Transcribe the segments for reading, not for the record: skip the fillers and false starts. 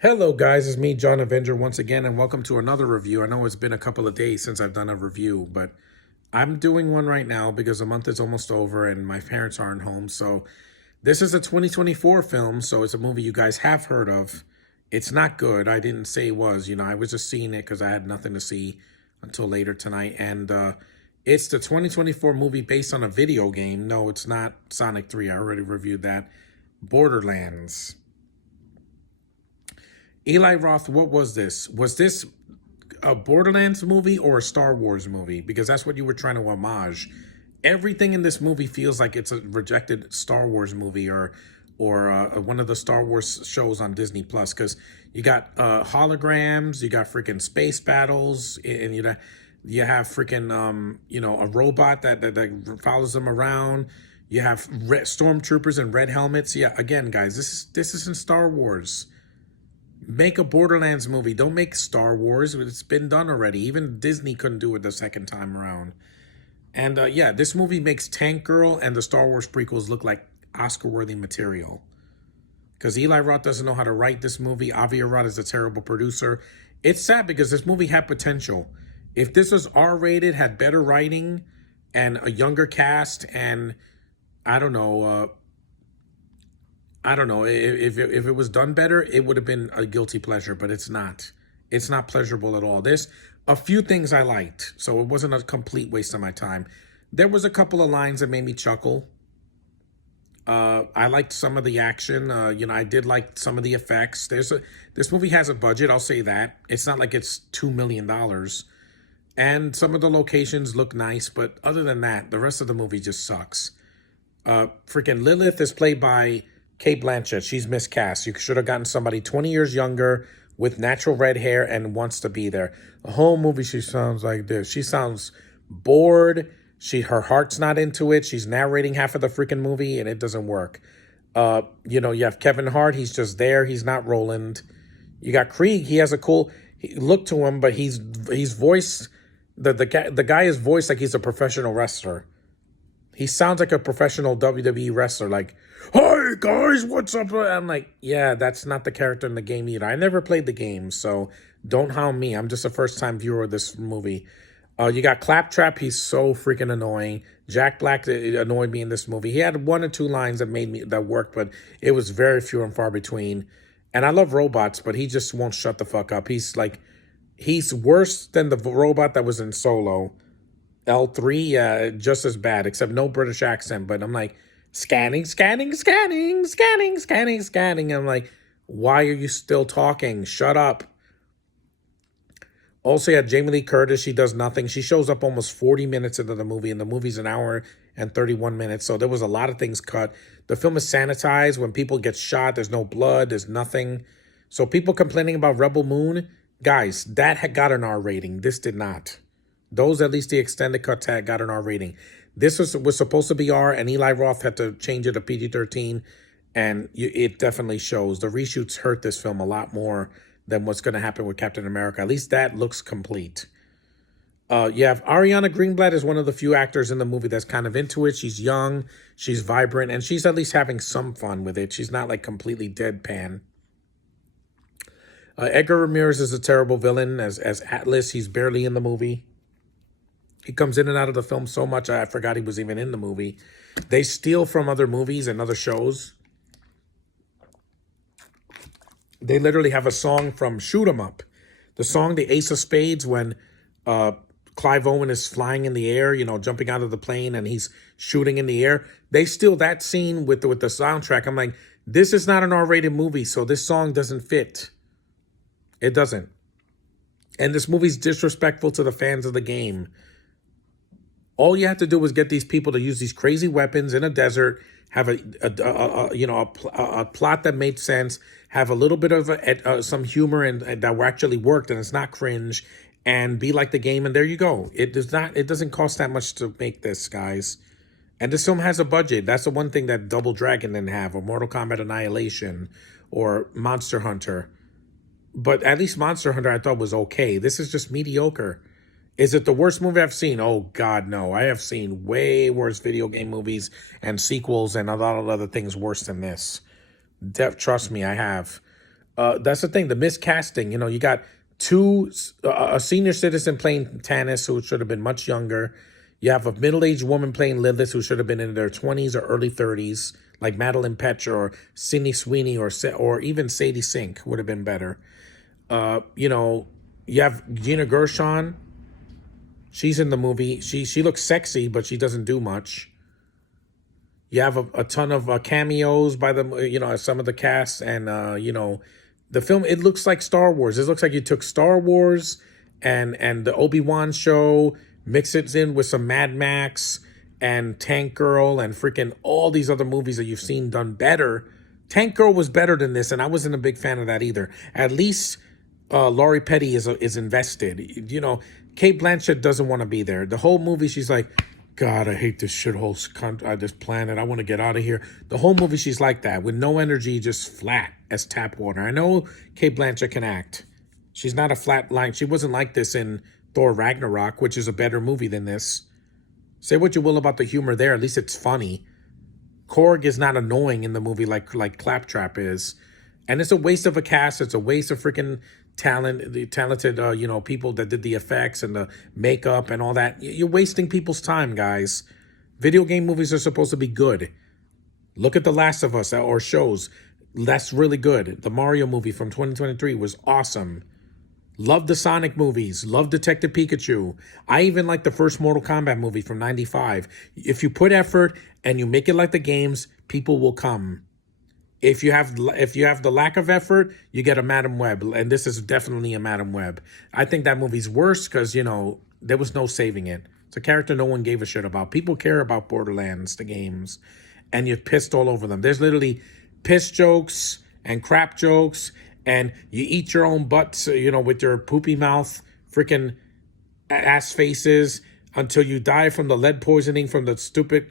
Hello guys, it's me, John Avenger, once again, and welcome to another review. I know it's been a couple of days since I've done a review, but I'm doing one right now because the month is almost over and my parents aren't home. So this is a 2024 film, so it's a movie you guys have heard of. It's not good. I didn't say it was, I was just seeing it because I had nothing to see until later tonight. And it's the 2024 movie based on a video game. No, it's not Sonic 3. I already reviewed that. Borderlands. Eli Roth, what was this? Was this a Borderlands movie or a Star Wars movie? Because that's what you were trying to homage. Everything in this movie feels like it's a rejected Star Wars movie or one of the Star Wars shows on Disney Plus. Because you got holograms, you got freaking space battles, and you have freaking a robot that follows them around. You have stormtroopers in red helmets. Yeah, again, guys, this isn't Star Wars. Make a Borderlands movie. Don't make Star Wars. It's been done already. Even Disney couldn't do it the second time around. And yeah, this movie makes Tank Girl and the Star Wars prequels look like Oscar-worthy material. Because Eli Roth doesn't know how to write this movie. Avi Arad is a terrible producer. It's sad because this movie had potential. If this was R-rated, had better writing, and a younger cast, and I don't know, if it was done better, it would have been a guilty pleasure, but it's not. It's not pleasurable at all. There's a few things I liked, so it wasn't a complete waste of my time. There was a couple of lines that made me chuckle. I liked some of the action. I did like some of the effects. This movie has a budget, I'll say that. It's not like it's $2 million. And some of the locations look nice, but other than that, the rest of the movie just sucks. Freaking Lilith is played by Kate Blanchett. She's miscast. You should have gotten somebody 20 years younger with natural red hair and wants to be there. The whole movie, she sounds like this. She sounds bored. Her heart's not into it. She's narrating half of the freaking movie, and it doesn't work. You have Kevin Hart. He's just there. He's not Roland. You got Krieg. He has a cool look to him, but he's voiced the guy is voiced like he's a professional wrestler. He sounds like a professional WWE wrestler, like, "Hi guys, what's up?" I'm like, yeah, that's not the character in the game either. I never played the game, so don't hound me. I'm just a first-time viewer of this movie. You got Claptrap. He's so freaking annoying. Jack Black annoyed me in this movie. He had one or two lines that worked, but it was very few and far between. And I love robots, but he just won't shut the fuck up. He's worse than the robot that was in Solo. L3, yeah, just as bad, except no British accent. But I'm like, scanning. I'm like, why are you still talking? Shut up. Also, yeah, Jamie Lee Curtis, she does nothing. She shows up almost 40 minutes into the movie, and the movie's an hour and 31 minutes. So there was a lot of things cut. The film is sanitized. When people get shot, there's no blood, there's nothing. So people complaining about Rebel Moon, guys, that had got an R rating. This did not. Those, at least the extended cut tag, got an R rating. This was supposed to be R, and Eli Roth had to change it to PG-13, and it definitely shows. The reshoots hurt this film a lot more than what's going to happen with Captain America. At least that looks complete. You have Ariana Greenblatt is one of the few actors in the movie that's kind of into it. She's young, she's vibrant, and she's at least having some fun with it. She's not like completely deadpan. Edgar Ramirez is a terrible villain as Atlas. He's barely in the movie. He comes in and out of the film so much, I forgot he was even in the movie. They steal from other movies and other shows. They literally have a song from Shoot 'Em Up. The song, The Ace of Spades, when Clive Owen is flying in the air, jumping out of the plane and he's shooting in the air. They steal that scene with the soundtrack. I'm like, this is not an R-rated movie, so this song doesn't fit. It doesn't. And this movie's disrespectful to the fans of the game. All you have to do is get these people to use these crazy weapons in a desert, have a plot that made sense, have a little bit of some humor and that actually worked and it's not cringe, and be like the game, and there you go. It doesn't cost that much to make this, guys. And this film has a budget. That's the one thing that Double Dragon didn't have, or Mortal Kombat Annihilation, or Monster Hunter. But at least Monster Hunter I thought was okay. This is just mediocre. Is it the worst movie I've seen? Oh, God, no. I have seen way worse video game movies and sequels and a lot of other things worse than this. Trust me, I have. That's the thing, the miscasting. You know, you got a senior citizen playing Tannis who should have been much younger. You have a middle-aged woman playing Lilith who should have been in their 20s or early 30s, like Madeline Petra or Sydney Sweeney or even Sadie Sink would have been better. You know, you have Gina Gershon. She's in the movie. She looks sexy, but she doesn't do much. You have a ton of cameos by some of the cast, and the film. It looks like Star Wars. It looks like you took Star Wars and the Obi-Wan show, mix it in with some Mad Max and Tank Girl and freaking all these other movies that you've seen done better. Tank Girl was better than this, and I wasn't a big fan of that either. At least Laurie Petty is invested. You know, Kate Blanchett doesn't want to be there. The whole movie, she's like, God, I hate this shithole, this planet. I want to get out of here. The whole movie, she's like that, with no energy, just flat as tap water. I know Kate Blanchett can act. She's not a flat line. She wasn't like this in Thor Ragnarok, which is a better movie than this. Say what you will about the humor there. At least it's funny. Korg is not annoying in the movie like Claptrap is. And it's a waste of a cast. It's a waste of freaking the talented people that did the effects and the makeup and all that. You're wasting people's time, guys. Video game movies are supposed to be good. Look at The Last of Us or shows. That's really good. The Mario movie from 2023 was awesome. Love the Sonic movies. Love Detective Pikachu. I even like the first Mortal Kombat movie from 95. If you put effort and you make it like the games, people will come. If you have the lack of effort, you get a Madam Web, and this is definitely a Madam Web. I think that movie's worse because, there was no saving it. It's a character no one gave a shit about. People care about Borderlands, the games, and you're pissed all over them. There's literally piss jokes and crap jokes, and you eat your own butts, with your poopy mouth, freaking ass faces, until you die from the lead poisoning from the stupid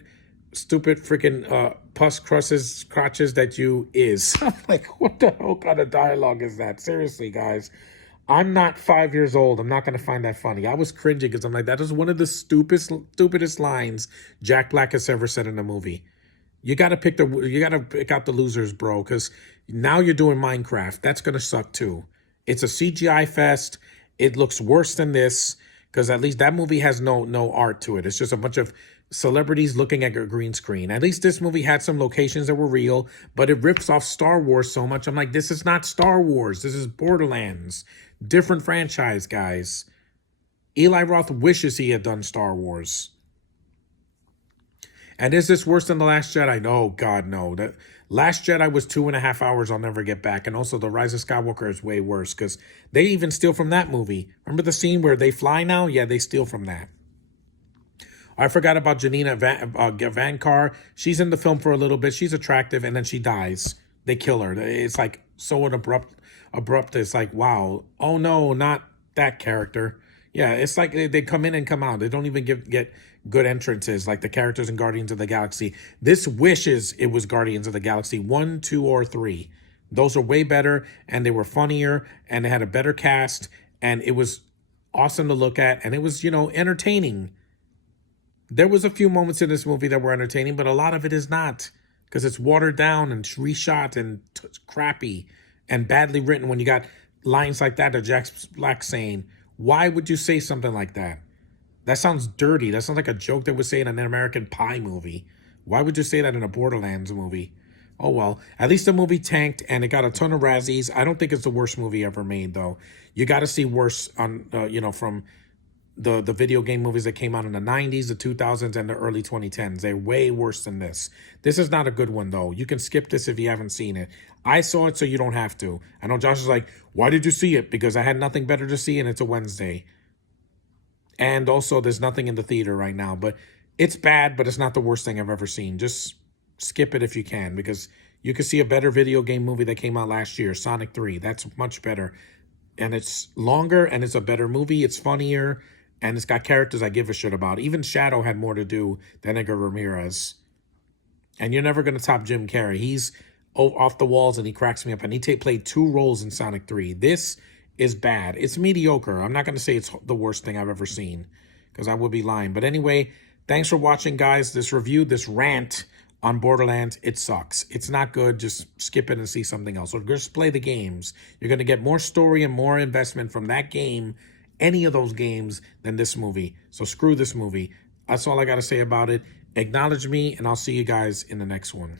freaking pus crotches that you is. I'm like, what the hell kind of dialogue is that? Seriously, guys. I'm not 5 years old. I'm not going to find that funny. I was cringing because I'm like, that is one of the stupidest lines Jack Black has ever said in a movie. You got to pick out the losers, bro, because now you're doing Minecraft. That's going to suck too. It's a CGI fest. It looks worse than this because at least that movie has no art to it. It's just a bunch of celebrities looking at a green screen. At least this movie had some locations that were real, but it rips off Star Wars so much. I'm like, this is not Star Wars. This is Borderlands. Different franchise, guys. Eli Roth wishes he had done Star Wars. And is this worse than The Last Jedi? No, God, no. The Last Jedi was 2.5 hours I'll never get back. And also The Rise of Skywalker is way worse because they even steal from that movie. Remember the scene where they fly now? Yeah, they steal from that. I forgot about Janina Vankar. She's in the film for a little bit. She's attractive, and then she dies. They kill her. It's like so abrupt. It's like, wow. Oh, no, not that character. Yeah, it's like they come in and come out. They don't even get good entrances like the characters in Guardians of the Galaxy. This wishes it was Guardians of the Galaxy 1, 2, or 3. Those are way better, and they were funnier, and they had a better cast, and it was awesome to look at, and it was, entertaining. There was a few moments in this movie that were entertaining, but a lot of it is not because it's watered down and reshot and crappy and badly written when you got lines like that Jack Black saying, why would you say something like that? That sounds dirty. That sounds like a joke they would say in an American Pie movie. Why would you say that in a Borderlands movie? Oh, well, at least the movie tanked and it got a ton of Razzies. I don't think it's the worst movie ever made, though. You got to see worse on, from the video game movies that came out in the 90s, the 2000s, and the early 2010s. They're way worse than this. This is not a good one, though. You can skip this if you haven't seen it. I saw it, so you don't have to. I know Josh is like, why did you see it? Because I had nothing better to see, and it's a Wednesday. And also, there's nothing in the theater right now. But it's bad, but it's not the worst thing I've ever seen. Just skip it if you can, because you can see a better video game movie that came out last year, Sonic 3. That's much better. And it's longer, and it's a better movie. It's funnier. And it's got characters I give a shit about. Even Shadow had more to do than Edgar Ramirez. And you're never going to top Jim Carrey. He's off the walls and he cracks me up. And he played 2 roles in Sonic 3. This is bad. It's mediocre. I'm not going to say it's the worst thing I've ever seen because I would be lying. But anyway, thanks for watching, guys. This review, this rant on Borderlands, it sucks. It's not good. Just skip it and see something else. Or just play the games. You're going to get more story and more investment from that game, any of those games, than this movie. So screw this movie. That's all I got to say about it. Acknowledge me, and I'll see you guys in the next one.